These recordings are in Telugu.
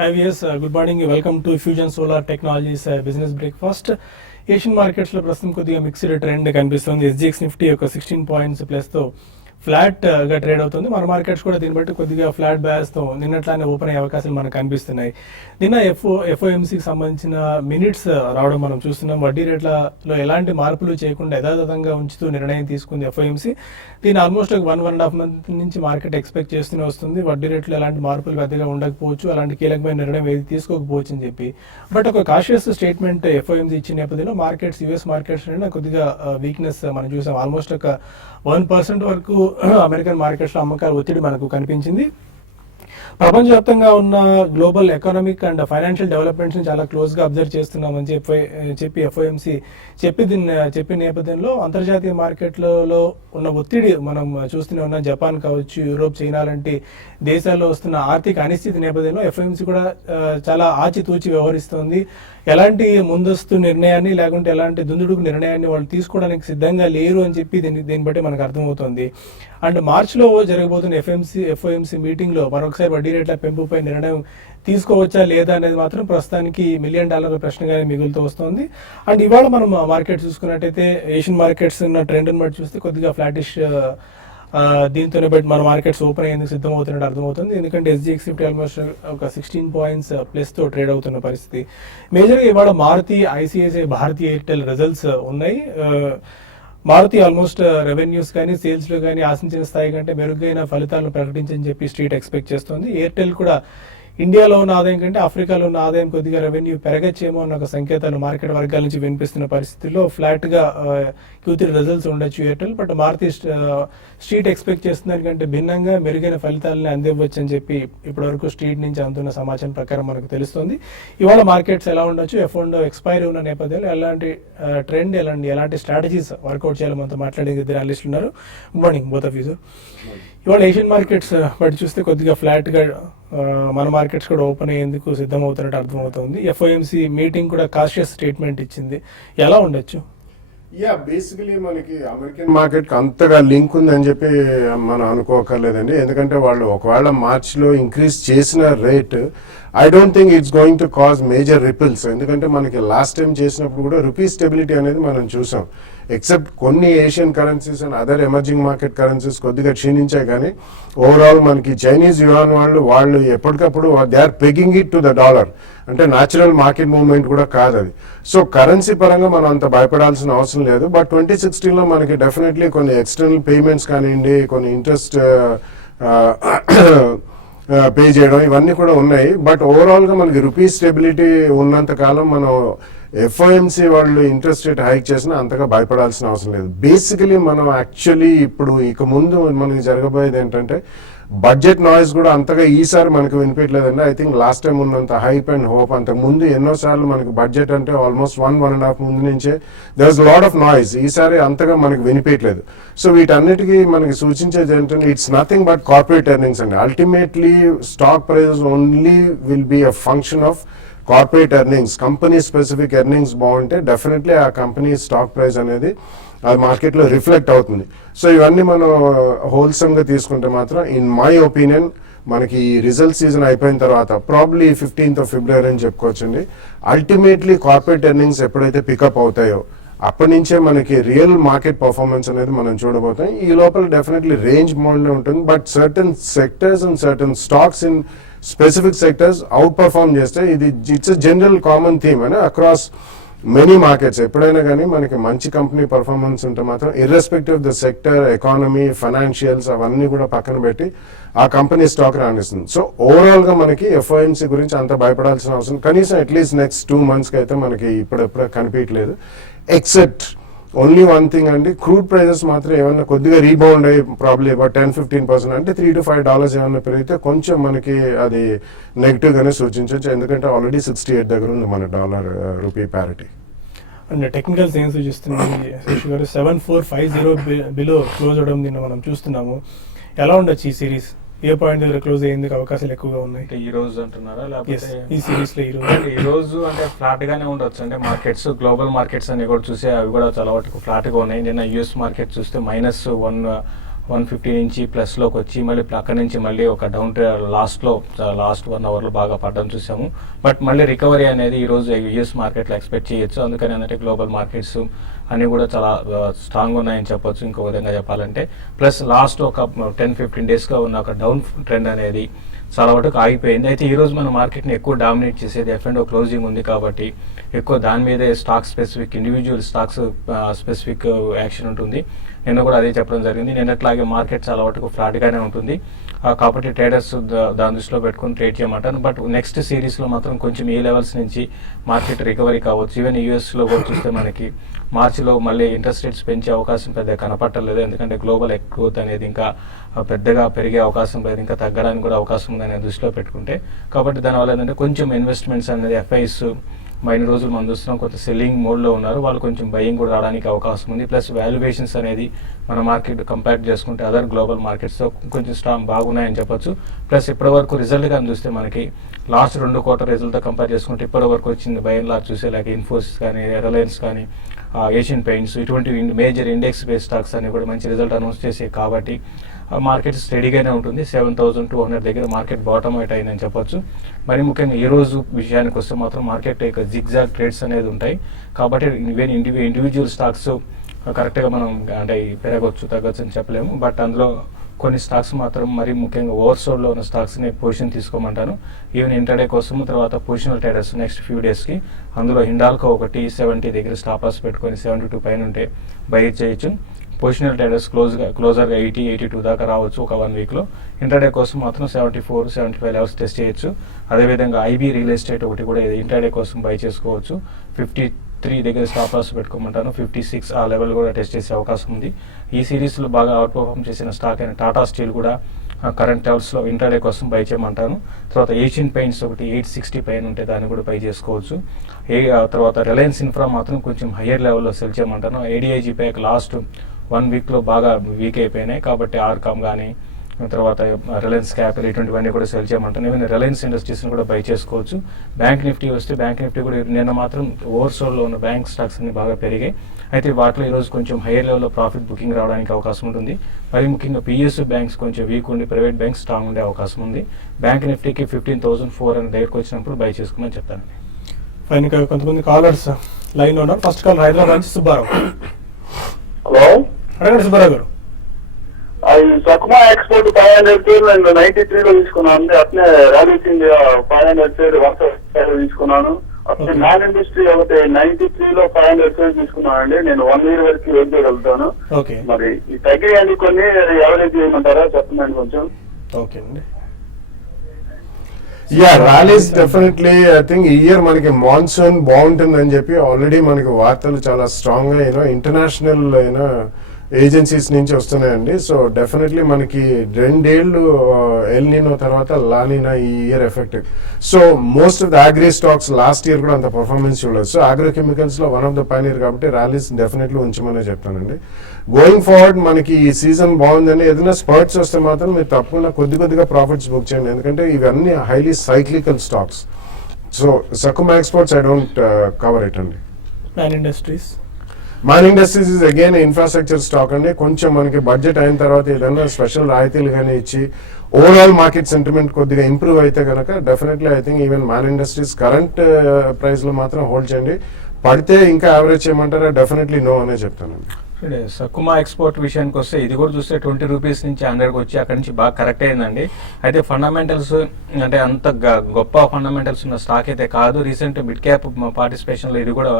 Hi viewers, good morning. Welcome to Fusion Solar Technologies Business Breakfast. Asian మార్కెట్స్లో ప్రస్తుతం కొద్దిగా మిక్స్డ్ ట్రెండ్ కనిపిస్తుంది. ఎస్జిఎక్స్ నిఫ్టీ ఒక 16 పాయింట్స్ ప్లస్తో ఫ్లాట్గా ట్రేడ్ అవుతుంది. మన మార్కెట్స్ కూడా దీన్ని బట్టి కొద్దిగా ఫ్లాట్ బ్యాస్తో నిన్నట్లానే ఓపెన్ అయ్యే అవకాశాలు మనకు కనిపిస్తున్నాయి. నిన్న ఎఫ్ఓఎంసీకి సంబంధించిన మినిట్స్ రావడం మనం చూస్తున్నాం. వడ్డీ రేట్లలో ఎలాంటి మార్పులు చేయకుండా యథాతథంగా ఉంచుతూ నిర్ణయం తీసుకుంది ఎఫ్ఓఎంసీ. దీన్ని ఆల్మోస్ట్ ఒక 1.5 మంత్ నుంచి మార్కెట్ ఎక్స్పెక్ట్ చేస్తూనే వస్తుంది. వడ్డీ రేట్లు ఎలాంటి మార్పులు పెద్దగా ఉండకపోవచ్చు, అలాంటి కీలకమైన నిర్ణయం ఏది తీసుకోకపోవచ్చు అని చెప్పి. బట్ ఒక కాషియస్ స్టేట్మెంట్ ఎఫ్ఓఎంసీ ఇచ్చిన నేపథ్యంలో మార్కెట్స్ యుఎస్ మార్కెట్స్ కొద్దిగా వీక్నెస్ మనం చూసాం. ఆల్మోస్ట్ ఒక 1% వరకు అమెరికన్ మార్కెట్స్లో అమ్మకాల ఒత్తిడి మనకు కనిపించింది. ప్రపంచవ్యాప్తంగా ఉన్న గ్లోబల్ ఎకనామిక్ అండ్ ఫైనాన్షియల్ డెవలప్మెంట్స్ని చాలా క్లోజ్గా అబ్జర్వ్ చేస్తున్నామని చెప్పి ఎఫ్ఓఎంసీ చెప్పిన నేపథ్యంలో అంతర్జాతీయ మార్కెట్లలో ఉన్న ఒత్తిడి మనం చూస్తూనే ఉన్నాం. జపాన్ కావచ్చు, యూరోప్, చైనా లాంటి దేశాల్లో వస్తున్న ఆర్థిక అనిశ్చితి నేపథ్యంలో ఎఫ్ఓఎంసీ కూడా చాలా ఆచితూచి వ్యవహరిస్తోంది. ఎలాంటి ముందస్తు నిర్ణయాన్ని లేకుంటే ఎలాంటి దుందుడుకు నిర్ణయాన్ని వాళ్ళు తీసుకోవడానికి సిద్ధంగా లేరు అని చెప్పి దీన్ని బట్టి మనకు అర్థమవుతుంది. అండ్ మార్చిలో జరగబోతున్న ఎఫ్ఓఎంసీ మీటింగ్లో మరొకసారి వడ్డీ రేట్ల పెంపుపై నిర్ణయం తీసుకోవచ్చా లేదా అనేది మాత్రం ప్రస్తుతానికి $1 మిలియన్ ప్రశ్నగానే మిగులుతూ వస్తుంది. అండ్ ఇవాళ మనం మార్కెట్ చూసుకున్నట్టయితే ఏషియన్ మార్కెట్స్ ఉన్న ట్రెండ్ని బట్టి చూస్తే కొద్దిగా ఫ్లాటిష్, దీంతోనే బట్టి మన మార్కెట్స్ ఓపెన్ అయ్యేందుకు సిద్ధమవుతున్నట్టు అర్థమవుతుంది. ఎందుకంటే ఎస్జిఎక్స్ నిఫ్టీ ఆల్మోస్ట్ ఒక 16 పాయింట్స్ ప్లస్తో ట్రేడ్ అవుతున్న పరిస్థితి. మేజర్గా ఇవాళ Maruti, ICICI, Bharti Airtel results ఉన్నాయి. మారుతి ఆల్మోస్ట్ రెవెన్యూస్ కానీ సేల్స్లో కానీ ఆశించిన స్థాయి కంటే మెరుగైన ఫలితాలను ప్రకటించని చెప్పి స్ట్రీట్ ఎక్స్పెక్ట్ చేస్తోంది. ఎయిర్టెల్ కూడా ఇండియాలో ఉన్న ఆదాయం కంటే ఆఫ్రికాలో ఉన్న ఆదాయం కొద్దిగా రెవెన్యూ పెరగచ్చేమో అన్న ఒక సంకేతాలు మార్కెట్ వర్గాల నుంచి వినిపిస్తున్న పరిస్థితుల్లో ఫ్లాట్గా Q3 రిజల్ట్స్ ఉండొచ్చు Airtel. But Maruti street expect చేస్తున్న దానికంటే భిన్నంగా మెరుగైన ఫలితాలని అందివ్వచ్చు అని చెప్పి ఇప్పటివరకు స్ట్రీట్ నుంచి అందుతున్న సమాచారం ప్రకారం మనకు తెలుస్తుంది. ఇవాళ మార్కెట్స్ ఎలా ఉండొచ్చు, F1 ఎక్స్పైరీ ఉన్న నేపథ్యంలో ఎలాంటి ట్రెండ్, ఎలాంటి స్ట్రాటజీస్ వర్కౌట్ చేయాలో మనతో మాట్లాడే ఇద్దరు అనలిస్టులు ఉన్నారు. Good morning both of you. ఇవాళ ఏషియన్ మార్కెట్స్ బట్టి చూస్తే కొద్దిగా ఫ్లాట్గా మన మార్కెట్స్ కూడా ఓపెన్ అయ్యేందుకు సిద్ధమవుతున్నట్టు అర్థమవుతుంది. ఎఫ్ఓఎంసీ మీటింగ్ కూడా కాషియస్ స్టేట్మెంట్ ఇచ్చింది. ఎలా ఉండొచ్చు? బేసికలీ మనకి అమెరికన్ మార్కెట్ అంతగా లింక్ ఉందని చెప్పి మనం అనుకోకర్లేదండి. ఎందుకంటే వాళ్ళు ఒకవేళ మార్చ్లో ఇంక్రీజ్ చేసిన rate I don't think it's going to cause major ripples. ఎందుకంటే మనకి లాస్ట్ టైం చేసినప్పుడు కూడా రూపీ స్టెబిలిటీ అనేది మనం చూసాం. ఎక్సెప్ట్ కొన్ని Asian currencies and other emerging market currencies కొద్దిగా క్షీణించాయి, కానీ ఓవరాల్ మనకి చైనీస్ యువాన్ వాళ్ళు ఎప్పటికప్పుడు they are pegging it to the dollar. అంటే న్యాచురల్ మార్కెట్ మూవ్మెంట్ కూడా కాదు అది. సో కరెన్సీ పరంగా మనం అంత భయపడాల్సిన అవసరం లేదు. బట్ 2016లో మనకి డెఫినెట్లీ కొన్ని ఎక్స్టర్నల్ పేమెంట్స్ కానివ్వండి, కొన్ని ఇంట్రెస్ట్ పే చేయడం ఇవన్నీ కూడా ఉన్నాయి. బట్ ఓవరాల్గా మనకి రూపీ స్టెబిలిటీ ఉన్నంత కాలం మనం ఎఫ్ఓఎంసీ వాళ్ళు ఇంట్రెస్ట్ రేట్ హైక్ చేసినా అంతగా భయపడాల్సిన అవసరం లేదు. బేసికలీ మనం యాక్చువల్లీ ఇప్పుడు ఇక ముందు మనకి జరగబోయేది ఏంటంటే బడ్జెట్ నాయిస్ కూడా అంతగా ఈసారి మనకు వినిపించలేదండి. ఐ థింక్ లాస్ట్ టైం ఉన్నంత హైప్ అండ్ హోప్ అంతకు ముందు ఎన్నోసార్లు మనకి బడ్జెట్ అంటే ఆల్మోస్ట్ 1.5 ముందు నుంచే there is lot of noise. ఈసారి అంతగా మనకు వినిపించలేదు. సో వీటన్నిటికీ మనకి సూచించేది ఏంటంటే it's nothing but corporate earnings అండి. Ultimately stock prices only will be a function of corporate earnings. Company specific earnings బాగుంటే డెఫినెట్లీ ఆ కంపెనీ స్టాక్ ప్రైస్ అనేది అది మార్కెట్లో రిఫ్లెక్ట్ అవుతుంది. సో ఇవన్నీ మనం హోల్సమ్గా తీసుకుంటే మాత్రం ఇన్ మై ఒపీనియన్ మనకి ఈ రిజల్ట్ సీజన్ అయిపోయిన తర్వాత ప్రాబ్లీ 15th ఫిబ్రవరి అని చెప్పుకోవచ్చండి. అల్టిమేట్లీ కార్పొరేట్ ఎర్నింగ్స్ ఎప్పుడైతే పికప్ అవుతాయో అప్పటి నుంచే మనకి రియల్ మార్కెట్ పర్ఫార్మెన్స్ అనేది మనం చూడబోతాం. ఈ లోపల డెఫినెట్లీ రేంజ్ మోడ్లో ఉంటుంది. But certain sectors and certain stocks in specific sectors out perform చేస్తే ఇది ఇట్స్ జనరల్ కామన్ థీమ్ అని అక్రాస్ మెనీ మార్కెట్స్. ఎప్పుడైనా కానీ మనకి మంచి కంపెనీ పర్ఫార్మెన్స్ ఉంటే మాత్రం irrespective of the sector, economy, financials అవన్నీ కూడా పక్కన పెట్టి ఆ కంపెనీ స్టాక్ రాణిస్తుంది. సో ఓవరాల్గా మనకి ఎఫ్ఓఎంసీ గురించి అంత భయపడాల్సిన అవసరం కనీసం అట్లీస్ట్ నెక్స్ట్ 2 monthsకి అయితే మనకి ఇప్పుడెప్పుడు కనిపించలేదు. ఎక్సెప్ట్ ఓన్లీ వన్ థింగ్ అండి, క్రూడ్ ప్రైజెస్ మాత్రం ఏమన్నా కొద్దిగా రీబౌండ్ అయ్యి ప్రాబ్లీ అబౌట్ 10-15% అంటే $3 to $5 ఏమన్నా పెరిగితే కొంచెం మనకి అది నెగిటివ్గానే సూచించవచ్చు. ఎందుకంటే ఆల్రెడీ 68 దగ్గర ఉంది మన dollar rupee parity. And technicals ఏం సూచిస్తుంది శేషు గారు? 7450 బిలో క్లోజ్ అవడం నిన్న మనం చూస్తున్నాము. ఎలా ఉండొచ్చు ఈ సిరీస్? ఏ పాయింట్ దగ్గర క్లోజ్ అయ్యేందుకు అవకాశాలు ఎక్కువగా ఉన్నాయి? ఈ రోజు అంటున్నారా, లేకపోతే ఈ సిరీస్ లో ఈ రోజు అంటే ఫ్లాట్ గానే ఉండొచ్చు. అంటే మార్కెట్స్, గ్లోబల్ మార్కెట్స్ అన్ని కూడా చూస్తే అవి కూడా చాలా వరకు ఫ్లాట్ గా ఉన్నాయి. నిన్న యూఎస్ మార్కెట్ చూస్తే -1 150 నుంచి ప్లస్లోకి వచ్చి మళ్ళీ అక్కడి నుంచి మళ్ళీ ఒక డౌన్ లాస్ట్ 1 అవర్లో బాగా పడడం చూసాము. బట్ మళ్ళీ రికవరీ అనేది ఈరోజు యూఎస్ మార్కెట్లో ఎక్స్పెక్ట్ చేయొచ్చు. అందుకని ఏంటంటే గ్లోబల్ మార్కెట్స్ అన్నీ కూడా చాలా స్ట్రాంగ్ ఉన్నాయని చెప్పొచ్చు ఇంకో విధంగా చెప్పాలంటే. ప్లస్ లాస్ట్ ఒక 10-15 డేస్గా ఉన్న ఒక డౌన్ ట్రెండ్ అనేది చాలా వరకు ఆగిపోయింది. అయితే ఈరోజు మన మార్కెట్ని ఎక్కువ డామినేట్ చేసేది F&O క్లోజింగ్ ఉంది కాబట్టి ఎక్కువ దాని మీదే stock specific individual stocks specific action ఉంటుంది. నిన్న కూడా అదే చెప్పడం జరిగింది. నిన్నట్లాగే మార్కెట్ చాలా వరకు ఫ్లాట్గానే ఉంటుంది కాబట్టి ట్రేడర్స్ దాని దృష్టిలో పెట్టుకుని ట్రేడ్ చేయమంటాను. బట్ నెక్స్ట్ సిరీస్లో మాత్రం కొంచెం ఈ లెవెల్స్ నుంచి మార్కెట్ రికవరీ కావచ్చు. ఈవెన్ యూఎస్లో కూడా చూస్తే మనకి మార్చిలో మళ్ళీ ఇంట్రెస్ట్ రేట్స్ పెంచే అవకాశం పెద్దగా కనపట్టలేదు. ఎందుకంటే గ్లోబల్ గ్రోత్ అనేది ఇంకా పెద్దగా పెరిగే అవకాశం లేదు, ఇంకా తగ్గడానికి కూడా అవకాశం ఉందని దృష్టిలో పెట్టుకుంటే. కాబట్టి దానివల్ల ఏంటంటే కొంచెం ఇన్వెస్ట్మెంట్స్ అనేది ఎఫ్ఐస్ మైన రోజులు మనం చూస్తున్నాం కొంత సెల్లింగ్ మోడ్లో ఉన్నారు. వాళ్ళు కొంచెం బయింగ్ కూడా రావడానికి అవకాశం ఉంది. ప్లస్ వాల్యుయేషన్స్ అనేది మన మార్కెట్ కంపేర్ చేసుకుంటే అదర్ గ్లోబల్ మార్కెట్స్తో కొంచెం స్ట్రాంగ్ బాగున్నాయని చెప్పొచ్చు. ప్లస్ ఇప్పటివరకు రిజల్ట్ కానీ చూస్తే మనకి లాస్ట్ 2 క్వార్టర్ రిజల్ట్తో కంపేర్ చేసుకుంటే ఇప్పటివరకు వచ్చింది బై అండ్ లార్జ్ చూసే లైక్ ఇన్ఫోసిస్ కానీ రిలయన్స్ కానీ ఏషియన్ పెయింట్స్ ఇటువంటి మేజర్ ఇండెక్స్ బేస్డ్ స్టాక్స్ అని కూడా మంచి రిజల్ట్ అనౌన్స్ చేసాయి. కాబట్టి మార్కెట్ స్టడీగానే ఉంటుంది. 7,200 దగ్గర మార్కెట్ బాటమ్ అవుట్ అయిందని చెప్పొచ్చు. మరి ముఖ్యంగా ఈ రోజు విషయానికి వస్తే మాత్రం మార్కెట్ యొక్క జిగ్జాగ్ ట్రేడ్స్ అనేది ఉంటాయి. కాబట్టి ఈవెన్ ఇండివిజువల్ స్టాక్స్ కరెక్ట్గా మనం అంటే పెరగవచ్చు తగ్గొచ్చు అని చెప్పలేము. బట్ అందులో కొన్ని స్టాక్స్ మాత్రం మరి ముఖ్యంగా ఓవర్సోల్డ్లో ఉన్న స్టాక్స్ని పొజిషన్ తీసుకోమంటాను. ఈవెన్ ఇంటర్డే కోసము తర్వాత పొజిషనల్ ట్రేడర్స్ నెక్స్ట్ ఫ్యూ డేస్కి అందులో హిండాల్కో ఒకటి 70 దగ్గర స్టాప్ లాస్ పెట్టుకొని 72 పైన ఉంటే బై చేయొచ్చు. పొజిషనల్ ట్రేడర్స్ క్లోజర్గా 80-82 దాకా రావచ్చు ఒక 1 వీక్లో. ఇంటర్డే కోసం మాత్రం 74-75 లెవెల్స్ టెస్ట్ చేయొచ్చు. అదేవిధంగా ఐబీ రియల్ ఎస్టేట్ ఒకటి కూడా ఇంటర్డే కోసం బై చేసుకోవచ్చు. 53 దగ్గర స్టాప్ లాస్ పెట్టుకోమంటాను. 56 ఆ లెవెల్ కూడా టెస్ట్ చేసే అవకాశం ఉంది. ఈ సిరీస్లో బాగా అవుట్ పర్ఫార్మ్ చేసిన స్టాక్ అయిన టాటా స్టీల్ కూడా కరెంట్ లెవెల్స్లో ఇంటర్డే కోసం బై చేయమంటాను. తర్వాత ఏషియన్ పెయింట్స్ ఒకటి 860 పైన ఉంటే దాన్ని కూడా బై చేసుకోవచ్చు. తర్వాత రిలయన్స్ ఇన్ఫ్రా మాత్రం కొంచెం హయ్యర్ లెవెల్లో సెల్ చేయమంటాను. ఏడీఐజీ ప్యాక్ లాస్ట్ 1 వీక్లో బాగా వీక్ అయిపోయినాయి కాబట్టి ఆర్కామ్ కానీ తర్వాత రిలయన్స్ క్యాపిటల్ ఇటువంటివన్నీ కూడా సెల్ చేయమంటాను. ఈవెన్ రిలయన్స్ ఇండస్ట్రీస్ని కూడా బై చేసుకోవచ్చు. బ్యాంక్ నిఫ్టీ వస్తే బ్యాంక్ నిఫ్టీ కూడా నిన్న మాత్రం ఓవర్సోల్డ్లో ఉన్న బ్యాంక్ స్టాక్స్ అన్ని బాగా పెరిగాయి. అయితే వాటిలో ఈరోజు కొంచెం హైయర్ లెవెల్లో ప్రాఫిట్ బుకింగ్ రావడానికి అవకాశం ఉంటుంది. మరి ముఖ్యంగా పిఎస్యూ బ్యాంక్స్ కొంచెం వీక్ ఉండి ప్రైవేట్ బ్యాంక్స్ స్ట్రాంగ్ ఉండే అవకాశం ఉంది. బ్యాంక్ నిఫ్టీకి 15,400 దగ్గరకు వచ్చినప్పుడు బై చేసుకోమని చెప్తాను. ఫైన్ కొంతమంది కాలర్స్ లైన్లో ఉన్నారు. ఫస్ట్ కాల్ హైదరాబాద్ నుంచి సుబ్బారావు. హలో, అడగండి సుబ్బారావు గారు. అది సకుమా ఎక్స్పోర్ట్ 500 నేను 93లో తీసుకున్నాను. అట్లే రాలీస్ ఇండియా 500 1 తీసుకున్నాను. అట్లే నాన్ ఇండస్ట్రీ ఒకటి 93లో 500 తీసుకున్నానండి. నేను 1 year వరకు వెయిట్ చేయగలుగుతాను. ఓకే, మరి ఈ తగ్గాయని కొన్ని ఎవరేజ్ చేయమంటారా చెప్పండి కొంచెం. ఓకే అండి. ర్యాలీస్ డెఫినెట్లీ ఐ థింక్ ఈ ఇయర్ మనకి మాన్సూన్ బాగుంటుందని చెప్పి ఆల్రెడీ మనకి వార్తలు చాలా స్ట్రాంగ్ గా ఇంటర్నేషనల్ ఏజెన్సీస్ నుంచి వస్తున్నాయండి. సో డెఫినెట్లీ మనకి 2 ఏళ్ళు ఎల్ నీనో తర్వాత లానినా ఈ year effect. So most of the agri stocks last year కూడా అంత పర్ఫార్మెన్స్ చూడలేదు. సో అగ్రో కెమికల్స్ లో వన్ ఆఫ్ ద పైనీర్ కాబట్టి ర్యాలీస్ డెఫినెట్లీ ఉంచమనే చెప్తానండి. గోయింగ్ ఫార్వర్డ్ మనకి ఈ సీజన్ బాగుందని ఏదైనా స్పర్ట్స్ వస్తే మాత్రం మీరు తప్పకుండా కొద్దిగా ప్రాఫిట్స్ బుక్ చేయండి. ఎందుకంటే ఇవన్నీ highly cyclical stocks. So Sakuma exports I don't cover it అండి. Man industries is again infrastructure stock అండి. కొంచెం మనకి బడ్జెట్ అయిన తర్వాత ఏదైనా స్పెషల్ రాయితీలు కానీ ఇచ్చి ఓవరాల్ మార్కెట్ సెంటిమెంట్ కొద్దిగా ఇంప్రూవ్ అయితే కనుక definitely I think even man industries current price లో మాత్రం హోల్డ్ చేయండి. పడితే ఇంకా యావరేజ్ చేయమంటారా? డెఫినెట్లీ నో అనే చెప్తానండి. సకుమా ఎక్స్పోర్ట్ విషయానికి వస్తే ఇది కూడా చూస్తే 20 రూపీస్ నుంచి 100కి వచ్చి అక్కడి నుంచి బాగా కరెక్ట్ అయిందండి. అయితే ఫండమెంటల్స్ అంటే అంత గొప్ప ఫండమెంటల్స్ ఉన్న స్టాక్ అయితే కాదు. రీసెంట్ మిడ్ క్యాప్ పార్టిసిపేషన్లో ఇది కూడా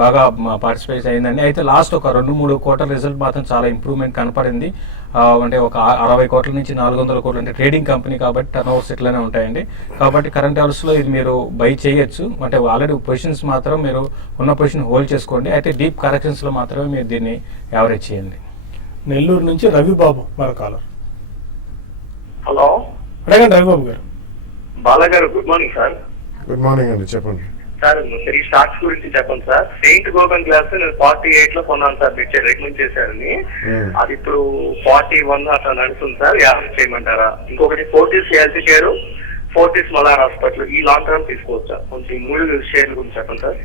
బాగా పార్టిసిపేట్ అయిందండి. అయితే లాస్ట్ ఒక 2-3 క్వార్టర్ రిజల్ట్ మాత్రం చాలా ఇంప్రూవ్మెంట్ కనపడింది. అంటే ఒక 60 కోట్ల నుంచి 400 కోట్లు అంటే ట్రేడింగ్ కంపెనీ కాబట్టి టర్న్ ఓవర్స్ ఇట్లానే ఉంటాయండి. కాబట్టి కరెంట్ లెవెల్స్లో ఇది మీరు బై చేయొచ్చు. అంటే ఆల్రెడీ పొజిషన్స్ మాత్రం మీరు ఉన్న పొజిషన్ హోల్డ్ చేసుకోండి. అయితే డీప్ కరెక్షన్స్లో మాత్రమే మీరు దీన్ని యావరేజ్ చేయండి. నెల్లూరు నుంచి రవిబాబు మరో కాలర్. హలో, అడగండి రవిబాబు గారు. బాలగారు good morning sir. Good morning అండి, చెప్పండి సార్ ఈ స్టాక్స్ గురించి చెప్పండి సార్. సెయింట్ గోబన్ గ్లాస్ నేను 48 లో కొన్నాను సార్. మీరు రికమెండ్ చేశారని. అది ఇప్పుడు 41 అట్లా నడుస్తుంది సార్. యావరేజ్ చేయమంటారా? ఇంకొకటి Fortis health care, Fortis Malar hospital ఈ లాంగ్ టర్మ్ తీసుకోవచ్చా? కొంచెం 3 షేర్ల గురించి చెప్పండి sir.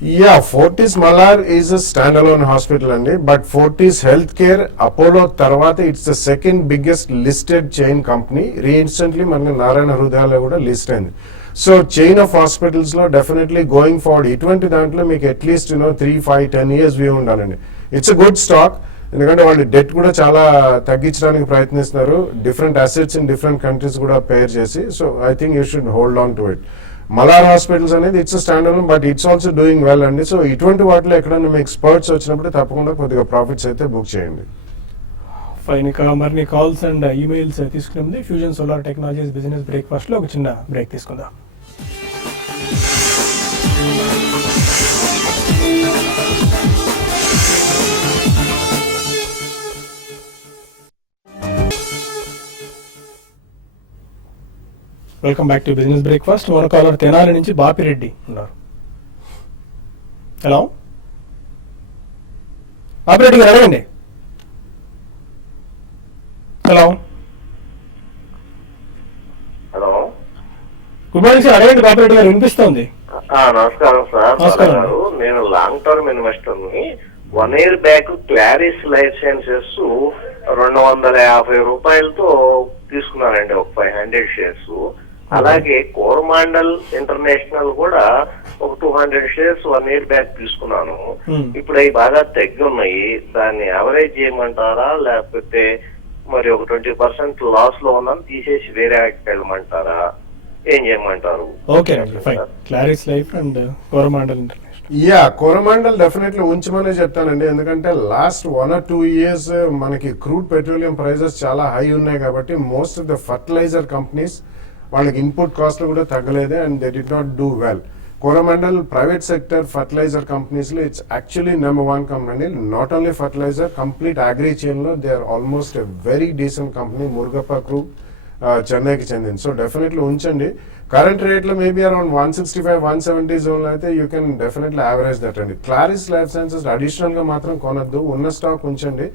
Yeah, Fortis Malar is a stand alone hospital అండి, but Fortis health care Apollo తర్వాత it's the second biggest listed chain company. Recently మనకి నారాయణ హృదయాలో కూడా లిస్ట్ అయింది. సో చైన్ ఆఫ్ హాస్పిటల్స్ లో డెఫినెట్లీ గోయింగ్ ఫార్వర్డ్ ఇటువంటి దాంట్లో మీకు అట్లీస్ట్ 3, 5, 10 years వ్యూ ఉండాలండి. ఇట్స్ అ గుడ్ స్టాక్, ఎందుకంటే వాళ్ళు డెట్ కూడా చాలా తగ్గించడానికి ప్రయత్నిస్తున్నారు, different assets in different countries కూడా పేర్ చేసి. So I think you should hold on to it. Malar hospitals అనేది it's stand alone, but it's also doing well అండి. సో ఇటువంటి వాటిలో ఎక్కడైనా మీకు స్పర్ట్స్ వచ్చినప్పుడు తప్పకుండా కొద్దిగా ప్రాఫిట్స్ అయితే బుక్ చేయండి. ఫైన్. ఇక మరిన్ని కాల్స్ అండ్ ఈమెయిల్స్ తీసుకునే fusion solar technologies business breakfast లో ఒక చిన్న బ్రేక్ తీసుకుందాం. Welcome back to business breakfast. మన కాలర్ తెనాలి నుంచి బాపిరెడ్డి ఉన్నారు. హలో బాపిరెడ్డి గారు, అడగండి. Hello hello, good morning sir, అడగండి బాపిరెడ్డి గారు, వినిపిస్తోంది. నమస్కారం సార్. నమస్కారం. గారు, నేను లాంగ్ టర్మ్ ఇన్వెస్టర్ ని. 1 year back Claris life sciences 250 రూపాయలతో తీసుకున్నానండి, ఒక 500 షేర్స్. అలాగే కోరమాండల్ ఇంటర్నేషనల్ కూడా ఒక 200 షేర్స్ 1 year బ్యాక్ తీసుకున్నాను. ఇప్పుడు అవి బాగా తగ్గి ఉన్నాయి. దాన్ని యావరేజ్ చేయమంటారా, లేకపోతే మరి ఒక 20% లాస్ లో ఉన్నాను తీసేసి వేరే వెళ్ళమంటారా, ఏం చేయమంటారు? ఓకే అండి, fine. Claris life and Coromandel international. Yeah, Coromandel definitely ఉంచమనే చెప్తానండి, ఎందుకంటే లాస్ట్ 1 or 2 years మనకి క్రూడ్ పెట్రోలియం ప్రైజెస్ చాలా హై ఉన్నాయి కాబట్టి most of the fertiliser companies వాళ్ళకి ఇన్పుట్ కాస్ట్లు కూడా తగ్గలేదు and they did not do well. Coromandel private sector fertiliser companies లో it's actually number 1 company. Not only fertiliser, complete agri chain లో they are almost a very decent company. Murugappa group చెన్నైకి చెందింది. సో డెఫినెట్లీ ఉంచండి. కరెంట్ రేట్ లో మేబీ అరౌండ్ 165, 170 జోన్ లో అయితే you can definitely average that అండి. క్లారిస్ లైఫ్ సైన్సెస్ అడిషనల్ గా మాత్రం కొనద్దు, ఉన్న స్టాక్ ఉంచండి.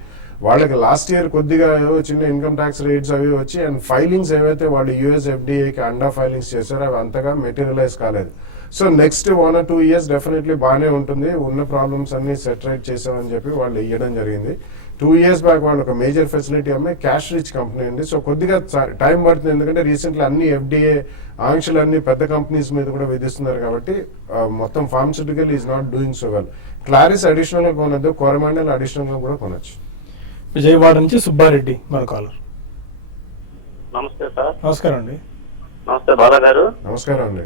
వాళ్ళకి లాస్ట్ ఇయర్ కొద్దిగా ఏవో చిన్న ఇన్కమ్ ట్యాక్స్ రేట్స్ అవి వచ్చి అండ్ ఫైలింగ్స్ ఏవైతే వాళ్ళు యూఎస్ ఎఫ్డిఏకి అండా ఫైలింగ్స్ చేశారో అవి అంతగా మెటీరియలైజ్ కాలేదు. So next 1 or 2 years definitely బాగానే ఉంటుంది. ఉన్న ప్రాబ్లమ్స్ అన్ని సెటరైట్ చేసామని చెప్పి వాళ్ళు ఇవ్వడం జరిగింది. 2 years బ్యాక్ వాళ్ళు ఒక మేజర్ ఫెసిలిటీ అమ్మాయి, క్యాష్ రిచ్ కంపెనీ అండి. సో కొద్దిగా టైం పడుతుంది, ఎందుకంటే రీసెంట్లీ అన్ని ఎఫ్డిఏ ఆంక్షలు అన్ని పెద్ద కంపెనీస్ మీద కూడా విధిస్తున్నారు కాబట్టి మొత్తం pharmaceutical is not doing so well. Claris additional గా కొనద్దు, కోరమాండల్ అడిషనల్ గా కూడా కొనొచ్చు. విజయవాడ నుంచి సుబ్బారెడ్డి మన కాలర్. నమస్తే సార్. నమస్కారం అండి. నమస్తే బాలా గారు. నమస్కారం అండి.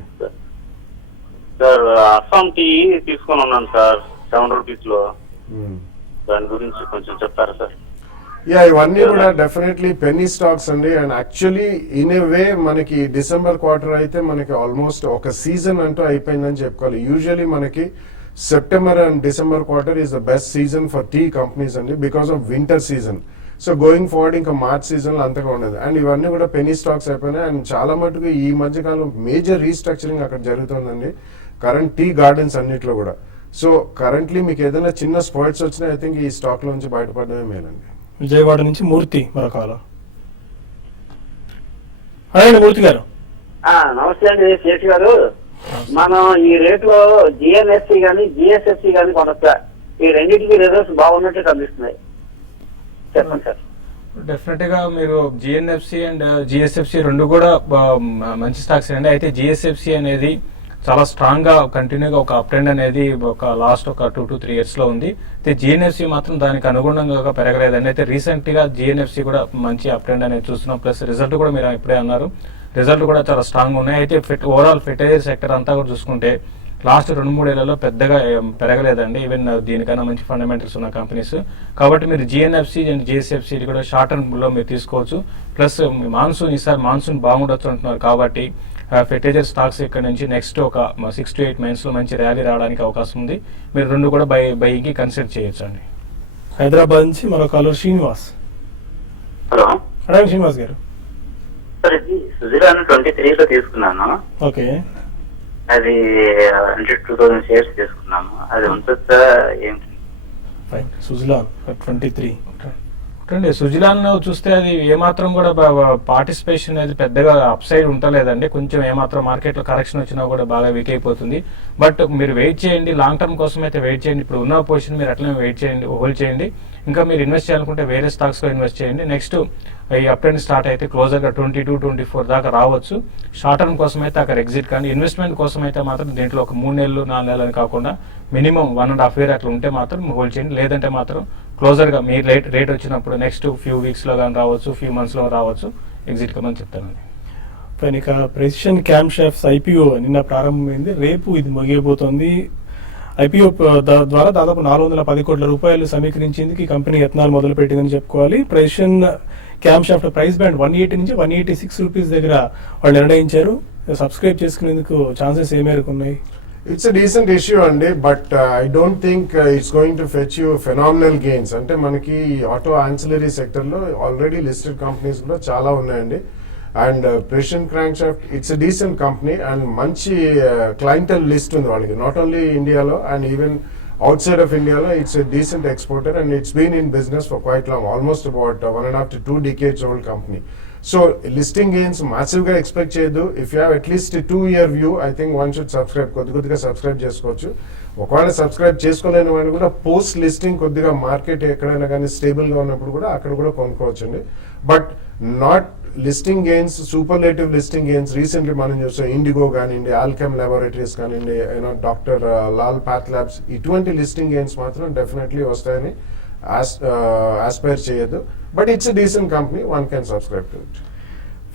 సార్, అస్సాం టీ తీసుకొని ఉన్నాను సార్ 7 rupees లో. దాని గురించి కొంచెం చెప్తారా సార్? యా, ఇవన్నీ కూడా డెఫినెట్లీ పెన్నీ స్టాక్స్ అండి. అండ్ యాక్చువల్లీ ఇన్ ఏ వే మనకి డిసెంబర్ క్వార్టర్ అయితే మనకి ఆల్మోస్ట్ ఒక సీజన్ అంటూ అయిపోయిందని చెప్పుకోవాలి. యూజువలీ మనకి September and December quarter is the best season for tea companies అండి, because of winter season. So going forward ఇంకా మార్చ్ సీజన్ లో అంతగా ఉండదు. అండ్ ఇవన్నీ కూడా పెనీ స్టాక్స్ అయిపోయినాయి. అండ్ చాలా మటుకు ఈ మధ్య కాలం మేజర్ రీస్ట్రక్చరింగ్ అక్కడ జరుగుతుందండి, కరెంట్ టీ గార్డెన్స్ అన్నిట్లో కూడా. సో కరెంట్లీ మీకు ఏదైనా చిన్న స్పాట్స్ వచ్చినా ఐ థింక్ ఈ స్టాక్ లో నుంచి బయటపడడమే మేలండి. విజయవాడ నుంచి మూర్తి మరో కాలర్. అదే మూర్తి గారు. నమస్తే అండి శేష్ గారు. మనం ఈ రేట్లో జిఎన్ఎస్సి గానీ జిఎస్ఎఫ్సి గానీ కొనొచ్చా? ఈ రెండింటికి రిజల్ట్స్ బాగున్నట్టు కనిపిస్తున్నాయి, చెప్పండి సార్. డెఫినెట్ గా మీరు జిఎన్ఎఫ్సి అండ్ జిఎస్ఎఫ్సి రెండు కూడా మంచి స్టాక్స్ అండి. అయితే జిఎస్ఎఫ్సి అనేది చాలా స్ట్రాంగ్ గా కంటిన్యూగా ఒక అప్ ట్రెండ్ అనేది ఒక లాస్ట్ ఒక 2 to 3 years లో ఉంది. అయితే జిఎన్ఎఫ్సి మాత్రం దానికి అనుగుణంగా పెరగలేదండి. అయితే రీసెంట్ గా జిఎన్ఎఫ్సి కూడా మంచి అప్ ట్రెండ్ అనేది చూస్తున్నాం. ప్లస్ రిజల్ట్ కూడా మీరు ఇప్పుడే అన్నారు, రిజల్ట్ కూడా చాలా స్ట్రాంగ్ ఉన్నాయి. అయితే ఓవరాల్ ఫెర్టిలైజర్ సెక్టర్ అంతా కూడా చూసుకుంటే లాస్ట్ 2-3 ఏళ్లలో పెద్దగా పెరగలేదండి, ఈవెన్ దీనికన్నా మంచి ఫండమెంటల్స్ ఉన్న కంపెనీస్. కాబట్టి మీరు జిఎన్ఎఫ్సి అండ్ జిఎస్ఎఫ్సి కూడా షార్ట్ టర్మ్ లో మీరు తీసుకోవచ్చు. ప్లస్ మాన్సూన్, ఈసారి మాన్సూన్ బాగుండొచ్చు అంటున్నారు కాబట్టి ఫెర్టిలైజర్ స్టాక్స్ ఇక్కడ నుంచి నెక్స్ట్ ఒక 6 to 8 months లో మంచి ర్యాలీ రావడానికి అవకాశం ఉంది. మీరు రెండు కూడా బైకి కన్సిడర్ చేయొచ్చు అండి. హైదరాబాద్ నుంచి మరో కాలర్ శ్రీనివాస్. హలో, అడగండి శ్రీనివాస్ గారు. సార్ ఇది సుజలాన్ 23 లో తీసుకున్నాను. ఓకే, అది 102,000 షేర్స్ తీసుకున్నాను. అది ఉంటుందా ఏంటి? ఫైన్. సుజలాన్ 23 చూడండి సుజలాన్ చూస్తే అది ఏమాత్రం కూడా పార్టిసిపేషన్ అనేది పెద్దగా అప్ సైడ్ ఉంటలేదండి. కొంచెం ఏమాత్రం మార్కెట్లో కరెక్షన్ వచ్చినా కూడా బాగా వీక్ అయిపోతుంది. బట్ మీరు వెయిట్ చేయండి, లాంగ్ టర్మ్ కోసం అయితే వెయిట్ చేయండి. ఇప్పుడు ఉన్న పొజిషన్ మీరు అట్లనే వెయిట్ చేయండి, హోల్డ్ చేయండి. ఇంకా మీరు ఇన్వెస్ట్ చేయాలనుకుంటే వేరే స్టాక్స్లో ఇన్వెస్ట్ చేయండి. నెక్స్ట్ ఈ అప్ ట్రెండ్ స్టార్ట్ అయితే క్లోజర్గా 22-24 దాకా రావచ్చు. షార్ట్ టర్మ్ కోసం అయితే అక్కడ ఎగ్జిట్ కానీ, ఇన్వెస్ట్మెంట్ కోసం అయితే మాత్రం దీంట్లో ఒక 3 నెలలు 4 నెలలు అని కాకుండా మినిమం 1.5 year అట్లా ఉంటే మాత్రం హోల్డ్ చేయండి. లేదంటే మాత్రం క్లోజర్గా మీ రేట్ వచ్చినప్పుడు నెక్స్ట్ ఫ్యూ వీక్స్లో కానీ రావచ్చు, ఫ్యూ మంత్స్లో రావచ్చు, ఎగ్జిట్ కమని చెప్తానండి. పైన ఇక ప్రెసిషన్ క్యామ్ షాఫ్ట్స్ ఐపీఓ నిన్న ప్రారంభమైంది, రేపు ఇది ముగియబోతోంది. ఐపీఓ ద్వారా దాదాపు 410 కోట్ల రూపాయలు సమీకరించేందుకు ఈ కంపెనీ యత్నాలు మొదలుపెట్టిందని చెప్పుకోవాలి. Precision cam shaft price band 180 నుంచి 186 రూపీస్ దగ్గర వాళ్ళు నిర్ణయించారు. సబ్స్క్రైబ్ చేసుకునేందుకు ఛాన్సెస్ ఏ మేరకు ఉన్నాయి? ఇట్స్ అ డీసెంట్ ఇష్యూ అండి, but I don't think it's going to fetch you phenomenal gains. అంటే మనకి ఆటో ఆన్సిలరీ సెక్టర్లో ఆల్రెడీ లిస్టెడ్ కంపెనీస్ కూడా చాలా ఉన్నాయండి. And precision crank shaft it's a decent company and మంచి క్లయింటల్ లిస్ట్ ఉంది వాళ్ళకి, నాట్ ఓన్లీ ఇండియాలో and even outside of India, it's a decent exporter and it's been in business for quite long, almost about 1.5 to 2 decades old company. So listing gains massive ga expect chedu. If you have at least a 2-year view, I think one should subscribe. కొద్దిగా సబ్స్క్రైబ్ చేసుకోవచ్చు. ఒకవేళ సబ్స్క్రైబ్ చేసుకోలేని వాళ్ళు కూడా పోస్ట్ లిస్టింగ్ కొద్దిగా మార్కెట్ ఎక్కడైనా కానీ స్టేబుల్ గా ఉన్నప్పుడు కూడా అక్కడ కూడా కొనుక్కోవచ్చండి. But not listing gains, superlative listing gains recently మనం చూస్తాం. ఇండిగో కానివ్వండి, ఆల్కెమ్ లాబొరేటరీస్ కానివ్వండి, డాక్టర్ లాల్ పాత్ ల్యాబ్స్, ఇటువంటి లిస్టింగ్ గెయిన్స్ మాత్రం డెఫినెట్లీ వస్తాయని ఆస్పైర్ చేయొద్దు. But it's decent company, one can subscribe to it.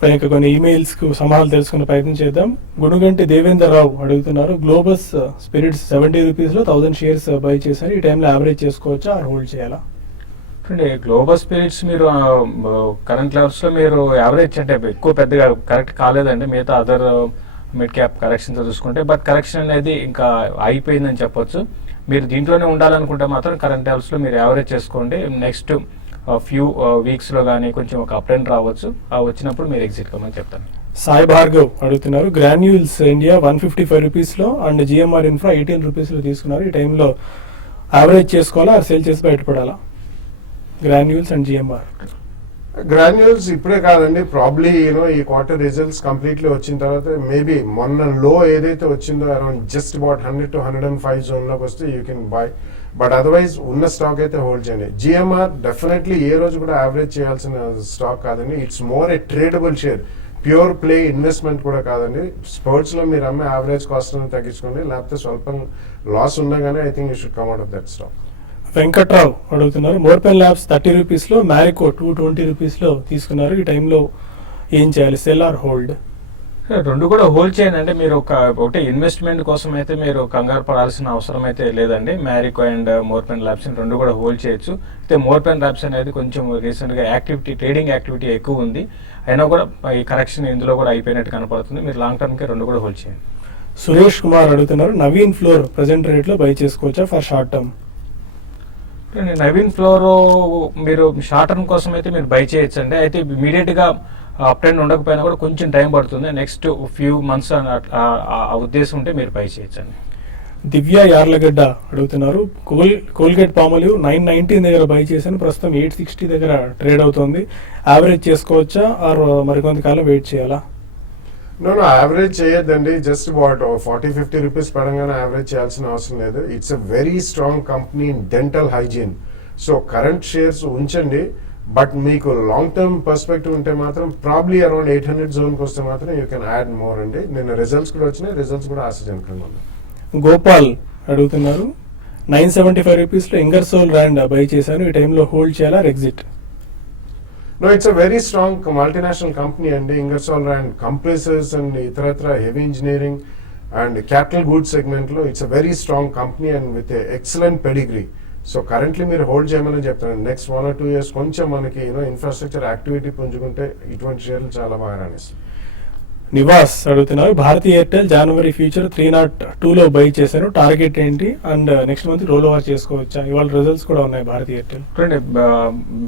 పైన కొన్ని ఈమెయిల్స్ కు సమాధానాలు తెలుసుకునే ప్రయత్నం చేద్దాం. గుడుగంటి దేవేందర్ రావు అడుగుతున్నారు, గ్లోబస్ స్పిరిట్స్ 70 రూపీస్ లో 1000 షేర్స్ బై చేశారు. ఈ టైంలో యావరేజ్ చేసుకోవచ్చా, హోల్డ్ చేయాలా? అంటే గ్లోబల్ స్పిరిట్స్ మీరు కరెంట్ లెవెల్స్లో మీరు యావరేజ్ అంటే ఎక్కువ పెద్దగా కరెక్ట్ కాలేదండి మిగతా అదర్ మిడ్ క్యాప్ కరెక్షన్తో చూసుకుంటే. బట్ కరెక్షన్ అనేది ఇంకా అయిపోయిందని చెప్పొచ్చు. మీరు దీంట్లోనే ఉండాలనుకుంటే మాత్రం కరెంట్ లెవెల్స్లో మీరు యావరేజ్ చేసుకోండి. నెక్స్ట్ ఫ్యూ వీక్స్లో కానీ కొంచెం ఒక అప్ ట్రెండ్ రావచ్చు, వచ్చినప్పుడు మీరు ఎగ్జిట్ కమని చెప్తాను. సాయి భార్గవ్ అడుగుతున్నారు, గ్రాన్యూల్స్ ఇండియా 155 రూపీస్లో అండ్ జిఎంఆర్ ఇన్ఫ్రా 18 రూపీస్లో తీసుకున్నారు. ఈ టైంలో యావరేజ్ చేసుకోవాలా, సేల్ చేసి బయటపడాలా? Granules and GMR. గ్రాన్యూల్స్ ఇప్పుడే కాదండి, ప్రాబ్లీ ఈ క్వార్టర్ రిజల్ట్స్ కంప్లీట్లీ వచ్చిన తర్వాత మేబీ మొన్న లో ఏదైతే వచ్చిందో అరౌండ్ జస్ట్ అబౌట్ 100 to 105 జోన్లోకి వస్తే you can buy. But otherwise ఉన్న స్టాక్ అయితే హోల్డ్ చేయండి. జిఎంఆర్ డెఫినెట్లీ ఏ రోజు కూడా యావరేజ్ చేయాల్సిన స్టాక్ కాదండి. It's more A tradable share, pure play investment కూడా కాదండి. స్పోర్ట్స్లో మీరు అమ్మే యావరేజ్ కాస్ట్ తగ్గించుకోండి, లేకపోతే స్వల్పం లాస్ ఉండగానే I think you should come out of that stock. Venkatrao అడుగుతున్నారు, మోర్పెన్ ల్యాబ్స్ 30 రూపీస్లో, మ్యారికో 220 రూపీస్లో తీసుకున్నారు. ఈ టైంలో ఏం చేయాలి, సెల్ ఆర్ హోల్డ్? రెండు కూడా హోల్డ్ చేయండి. అంటే మీరు ఒకటే ఇన్వెస్ట్మెంట్ కోసం అయితే మీరు కంగారు పడాల్సిన అవసరం అయితే లేదండి. మ్యారికో అండ్ మోర్పెన్ ల్యాబ్స్ రెండు కూడా హోల్డ్ చేయొచ్చు. అయితే మోర్పెన్ ల్యాబ్స్ అనేది కొంచెం రీసెంట్గా ట్రేడింగ్ యాక్టివిటీ ఎక్కువ ఉంది, అయినా కూడా ఈ కరెక్షన్ ఇందులో కూడా అయిపోయినట్టు కనపడుతుంది. మీరు లాంగ్ టర్మ్కి రెండు కూడా హోల్డ్ చేయండి. సురేష్ కుమార్ అడుగుతున్నారు, నవీన్ ఫ్లోర్ ప్రజెంట్ రేట్లో బై చేసుకోవచ్చా for short term? Naveen floor మీరు షార్ట్ టర్మ్ కోసం అయితే మీరు బై చేయొచ్చు అండి. అయితే ఇమీడియట్గా అప్ ట్రెండ్ ఉండకపోయినా కూడా కొంచెం టైం పడుతుంది. నెక్స్ట్ ఫ్యూ మంత్స్ ఆ ఉద్దేశం ఉంటే మీరు బై చేయొచ్చండి. దివ్య యార్లగడ్డ అడుగుతున్నారు, కోల్గేట్ పామోలివ్ 990 దగ్గర బై చేశాను, ప్రస్తుతం 860 దగ్గర ట్రేడ్ అవుతుంది. యావరేజ్ చేసుకోవచ్చా ఆర్ మరికొంతకాలం వెయిట్ చేయాలా? నో యావరేజ్ చేయొద్దండి. జస్ట్ అబౌట్ 40-50 రూపీస్ పడంగానే యావరేజ్ చేయాల్సిన అవసరం లేదు. It's a very strong company in dental hygiene. So current shares ఉంచండి, బట్ మీకు లాంగ్ టర్మ్ పర్స్పెక్టివ్ ఉంటే మాత్రం ప్రాబ్లీ అరౌండ్ 800 జోన్కి వస్తే మాత్రం యూ కెన్ యాడ్ మోర్ అండి. నిన్న రిజల్ట్స్ కూడా వచ్చినాయి, రిజల్ట్స్ కూడా ఆశాజనకంగా ఉన్నాయి. గోపాల్ అడుగుతున్నారు, 975 రూపీస్లో ఇంగర్సోల్ ర్యాండ్ బై చేశాను, ఈ టైంలో హోల్డ్ చేయాలా exit? No, it's a very strong multinational company and Ingersoll Rand compressors and itaratra heavy engineering and capital goods segment lo it's a very strong company and with a excellent pedigree. So currently మీరు హోల్డ్ చేయమని చెప్తాను. నెక్స్ట్ 1 or 2 years కొంచెం మనకి ఇన్ఫ్రాస్ట్రక్చర్ యాక్టివిటీ పుంజుకుంటే ఇటువంటి షేర్లు చాలా బాగా రాణిస్తాయి. నివాస్ అడుగుతున్నారు, భారతీ ఎయిర్టెల్ జనవరి ఫ్యూచర్ 302లో బై చేశాను, టార్గెట్ ఏంటి and next month roll over చేసుకోవచ్చా? ఇవాళ రిజల్ట్స్ కూడా ఉన్నాయి భారతీ ఎయిర్టెల్. చూడండి,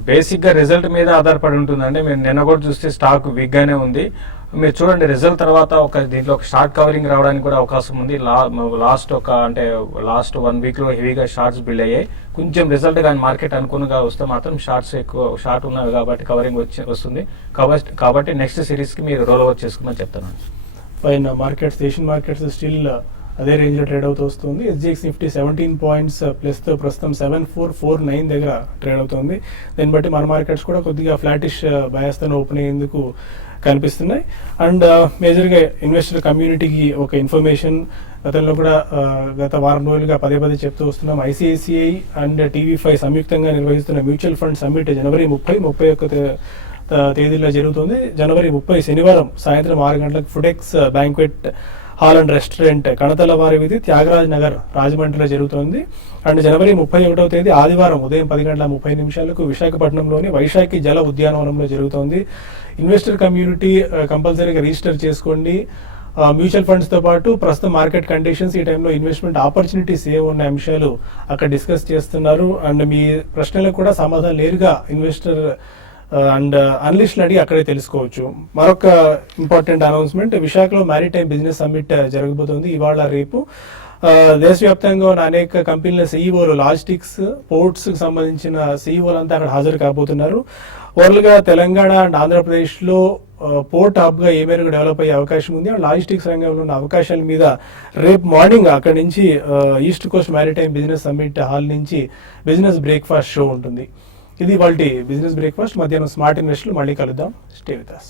బేసిక్ గా రిజల్ట్ మీద ఆధారపడి ఉంటుందండి. మీరు నిన్న కూడా చూస్తే స్టాక్ వీక్ గానే ఉంది. మీరు చూడండి రిజల్ట్ తర్వాత దీంట్లో ఒక షార్ట్ కవరింగ్ రావడానికి కూడా అవకాశం ఉంది. లాస్ట్ 1 వీక్ లో హెవీగా షార్ట్స్ బిల్డ్ అయ్యాయి. కొంచెం రిజల్ట్ కానీ మార్కెట్ అనుకున్నగా వస్తే మాత్రం షార్ట్ ఉన్నవి కాబట్టి కవరింగ్ వస్తుంది. కాబట్టి నెక్స్ట్ సిరీస్ కి మీరు రోల్ ఓవర్ చేసుకోమని చెప్తాను. పైన మార్కెట్స్, ఏషియన్ మార్కెట్స్ స్టిల్ అదే రేంజ్ లో ట్రేడ్ అవుతూ వస్తుంది. SGX నిఫ్టీ 17 పాయింట్స్ ప్లస్ తో ప్రస్తుతం 7449 దగ్గర ట్రేడ్ అవుతుంది. దీన్ని బట్టి మన మార్కెట్స్ కూడా కొద్దిగా ఫ్లాటిష్ బయాస్ తో ఓపెన్ అయ్యేందుకు కనిపిస్తున్నాయి. అండ్ మేజర్గా ఇన్వెస్టర్ కమ్యూనిటీకి ఒక ఇన్ఫర్మేషన్ గతంలో కూడా గత వారం రోజులుగా పదే చెప్తూ వస్తున్నాం. ICICI అండ్ TV5 సంయుక్తంగా నిర్వహిస్తున్న మ్యూచువల్ ఫండ్ సమ్మిట్ జనవరి 31 తేదీలో జరుగుతుంది. జనవరి 30 శనివారం సాయంత్రం 6 గంటలకు Foodex banquet hall and restaurant కణతల వారి వీధి, త్యాగరాజ్ నగర్, రాజమండ్రిలో జరుగుతోంది. అండ్ జనవరి 31వ తేదీ ఆదివారం ఉదయం 10:30 విశాఖపట్నంలోని వైశాఖి జల ఉద్యానవనంలో జరుగుతోంది. ఇన్వెస్టర్ కమ్యూనిటీ కంపల్సరీగా రిజిస్టర్ చేసుకోండి. మ్యూచువల్ ఫండ్స్ తో పాటు ప్రస్తుతం మార్కెట్ కండిషన్స్, ఈ టైంలో ఇన్వెస్ట్మెంట్ ఆపర్చునిటీస్ ఏమున్న అంశాలు అక్కడ డిస్కస్ చేస్తున్నారు. అండ్ మీ ప్రశ్నలకు కూడా సమాధానం నేరుగా ఇన్వెస్టర్ అండ్ అనలిస్టులు అడిగి అక్కడే తెలుసుకోవచ్చు. మరొక ఇంపార్టెంట్ అనౌన్స్మెంట్, విశాఖలో మ్యారిటైమ్ బిజినెస్ సమ్మిట్ జరగబోతోంది ఇవాళ రేపు. దేశవ్యాప్తంగా ఉన్న అనేక కంపెనీల సీఈఓలు, లాజిస్టిక్స్, పోర్ట్స్ కి సంబంధించిన సీఈఓలు అంతా అక్కడ హాజరు కాబోతున్నారు. ఓవరాల్ గా తెలంగాణ అండ్ ఆంధ్రప్రదేశ్ లో పోర్ట్ హబ్ గా ఏ మేరకు డెవలప్ అయ్యే అవకాశం ఉంది, లాజిస్టిక్స్ రంగంలో ఉన్న అవకాశాల మీద రేపు మార్నింగ్ అక్కడి నుంచి east Coast maritime business summit hall నుంచి బిజినెస్ బ్రేక్ఫాస్ట్ షో ఉంటుంది. ఇది వాళ్ళ బిజినెస్ బ్రేక్ఫాస్ట్. మధ్యాహ్నం స్మార్ట్ ఇన్వెస్ట్లు మళ్ళీ కలుద్దాం. Stay with us.